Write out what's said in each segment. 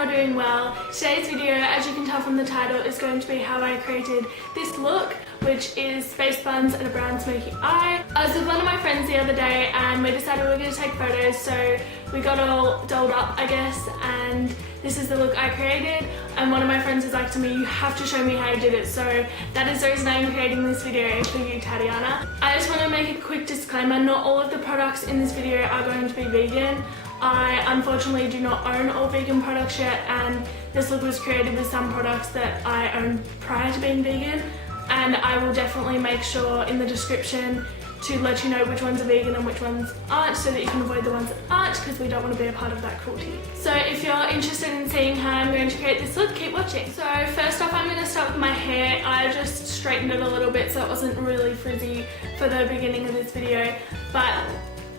you're all doing well. Today's video, as you can tell from the title, is going to be how I created this look, which is space buns and a brown smoky eye. I was with one of my friends the other day and we decided we were going to take photos, so we got all dolled up, I guess, and this is the look I created. And one of my friends was like to me, you have to show me how you did it, so that is the reason I'm creating this video for you, Tatiana. I just want to make a quick disclaimer, not all of the products in this video are going to be vegan. I unfortunately do not own all vegan products yet, and this look was created with some products that I owned prior to being vegan, and I will definitely make sure in the description to let you know which ones are vegan and which ones aren't, so that you can avoid the ones that aren't, because we don't want to be a part of that cruelty. So if you're interested in seeing how I'm going to create this look, keep watching. So first off, I'm going to start with my hair. I just straightened it a little bit so it wasn't really frizzy for the beginning of this video, but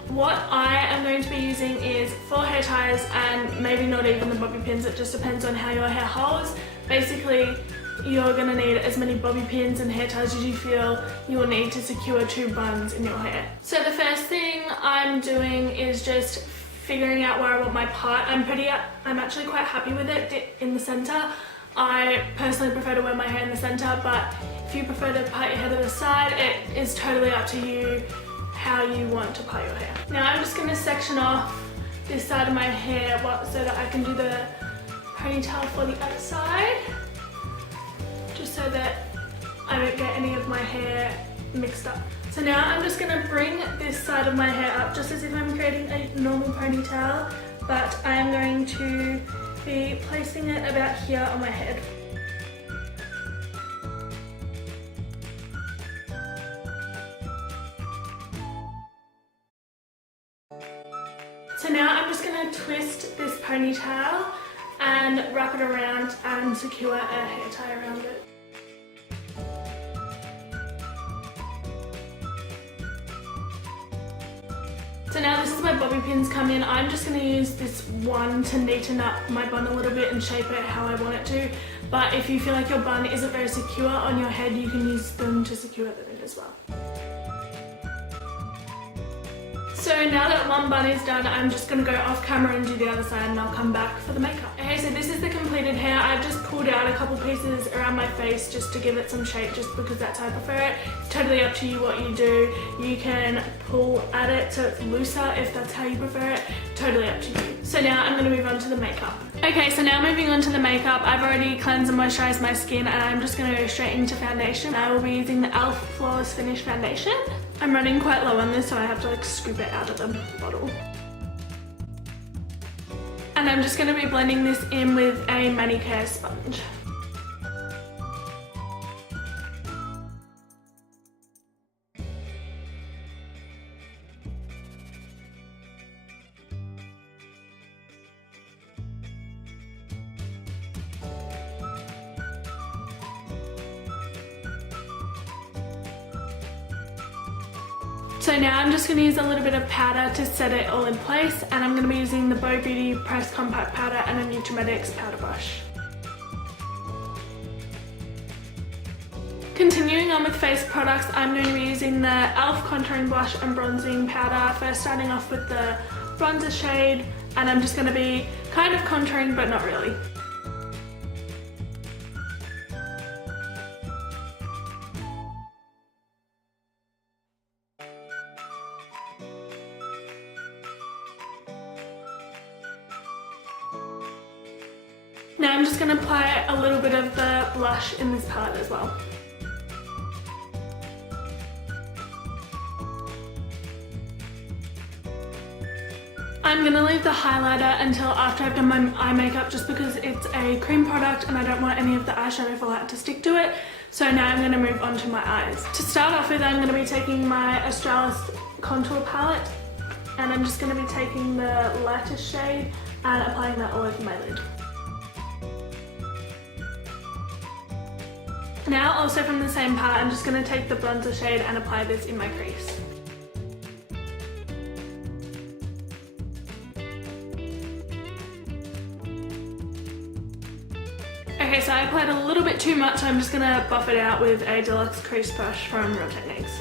what I am going to be using is 4 hair ties and maybe not even the bobby pins. It just depends on how your hair holds. Basically, you're going to need as many bobby pins and hair ties as you feel you will need to secure 2 buns in your hair. So the first thing I'm doing is just figuring out where I want my part. I'm actually quite happy with it in the center. I personally prefer to wear my hair in the center, but if you prefer to part your hair to the side, it is totally up to you how you want to part your hair. Now I'm just going to section off this side of my hair so that I can do the ponytail for the other side, just so that I don't get any of my hair mixed up. So now I'm just going to bring this side of my hair up just as if I'm creating a normal ponytail, but I am going to be placing it about here on my head. So now I'm just going to twist this ponytail and wrap it around and secure a hair tie around it. So now this is where bobby pins come in. I'm just going to use this one to neaten up my bun a little bit and shape it how I want it to. But if you feel like your bun isn't very secure on your head, you can use them to secure it in as well. So now that one bun is done, I'm just going to go off camera and do the other side, and I'll come back for the makeup. Okay, so this is the completed hair. I've just pulled out a couple pieces around my face just to give it some shape, just because that's how I prefer it. It's totally up to you what you do. You can pull at it so it's looser if that's how you prefer it. Totally up to you. So now I'm going to move on to the makeup. Okay, so now moving on to the makeup, I've already cleansed and moisturized my skin, and I'm just going to go straight into foundation. I will be using the e.l.f. Flawless Finish Foundation. I'm running quite low on this, so I have to like scoop it out of the bottle. And I'm just going to be blending this in with a manicure sponge. So now I'm just going to use a little bit of powder to set it all in place, and I'm going to be using the Bo Beauty Pressed Compact Powder and a Nutrimetics powder brush. Continuing on with face products, I'm going to be using the e.l.f. Contouring Blush and Bronzing Powder, first starting off with the bronzer shade, and I'm just going to be kind of contouring but not really. Now I'm just going to apply a little bit of the blush in this palette as well. I'm going to leave the highlighter until after I've done my eye makeup, just because it's a cream product and I don't want any of the eyeshadow fallout to stick to it. So now I'm going to move on to my eyes. To start off with, I'm going to be taking my Australis contour palette, and I'm just going to be taking the lightest shade and applying that all over my lid. Now, also from the same palette, I'm just going to take the bronzer shade and apply this in my crease. Okay, so I applied a little bit too much, so I'm just going to buff it out with a deluxe crease brush from Real Techniques.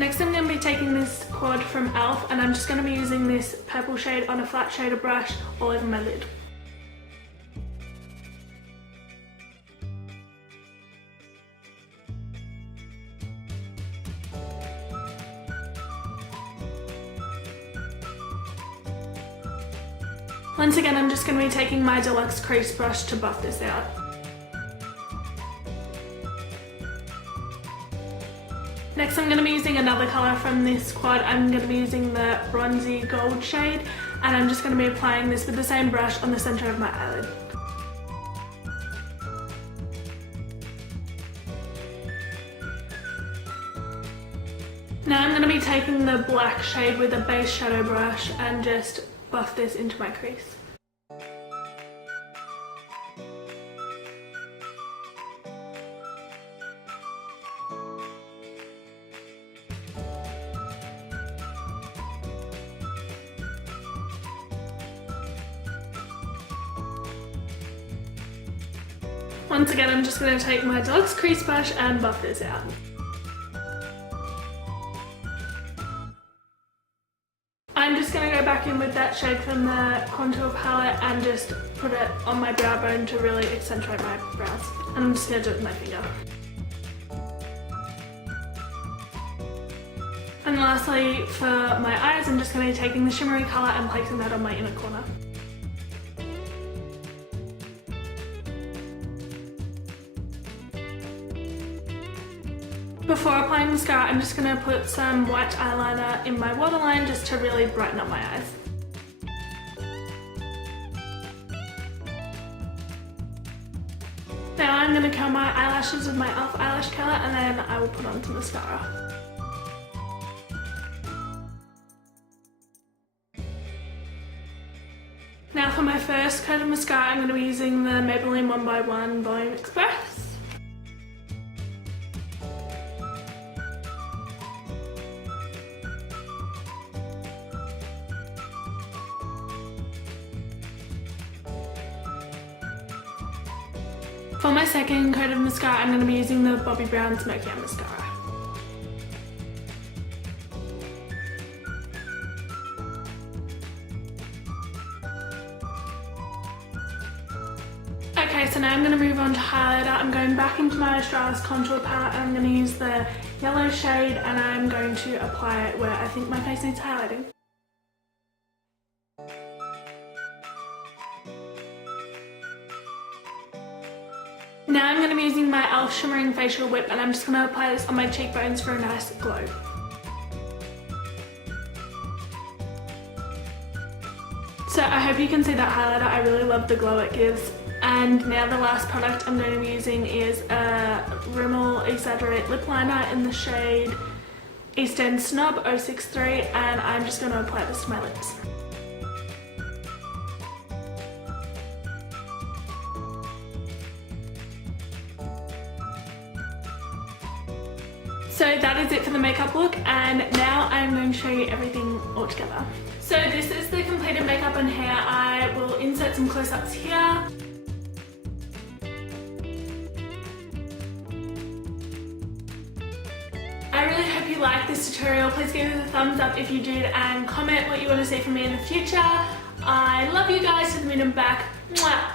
Next I'm going to be taking this quad from e.l.f. and I'm just going to be using this purple shade on a flat shader brush all over my lid. Once again, I'm just going to be taking my deluxe crease brush to buff this out. Next I'm going to be using another colour from this quad. I'm going to be using the bronzy gold shade, and I'm just going to be applying this with the same brush on the centre of my eyelid. Now I'm going to be taking the black shade with a base shadow brush and just buff this into my crease. Once again, I'm just going to take my deluxe crease brush and buff this out. I'm just going to go back in with that shade from the contour palette and just put it on my brow bone to really accentuate my brows. And I'm just going to do it with my finger. And lastly, for my eyes, I'm just going to be taking the shimmery colour and placing that on my inner corner. Before applying mascara, I'm just going to put some white eyeliner in my waterline just to really brighten up my eyes. Now I'm going to curl my eyelashes with my e.l.f. eyelash curler, and then I will put on some mascara. Now for my first coat of mascara, I'm going to be using the Maybelline 1x1 Volume Express. For my second coat of mascara, I'm going to be using the Bobbi Brown Smokey mascara. Okay, so now I'm going to move on to highlighter. I'm going back into my Australis contour palette and I'm going to use the yellow shade, and I'm going to apply it where I think my face needs highlighting. Now I'm going to be using my e.l.f. Shimmering Facial Whip, and I'm just going to apply this on my cheekbones for a nice glow. So I hope you can see that highlighter. I really love the glow it gives. And now the last product I'm going to be using is a Rimmel Exaggerate lip liner in the shade Eastend Snob 063, and I'm just going to apply this to my lips. So that is it for the makeup look, and now I'm going to show you everything all together. So this is the completed makeup and hair. I will insert some close-ups here. I really hope you like this tutorial. Please give it a thumbs up if you did, and comment what you want to see from me in the future. I love you guys to the moon and back. Mwah!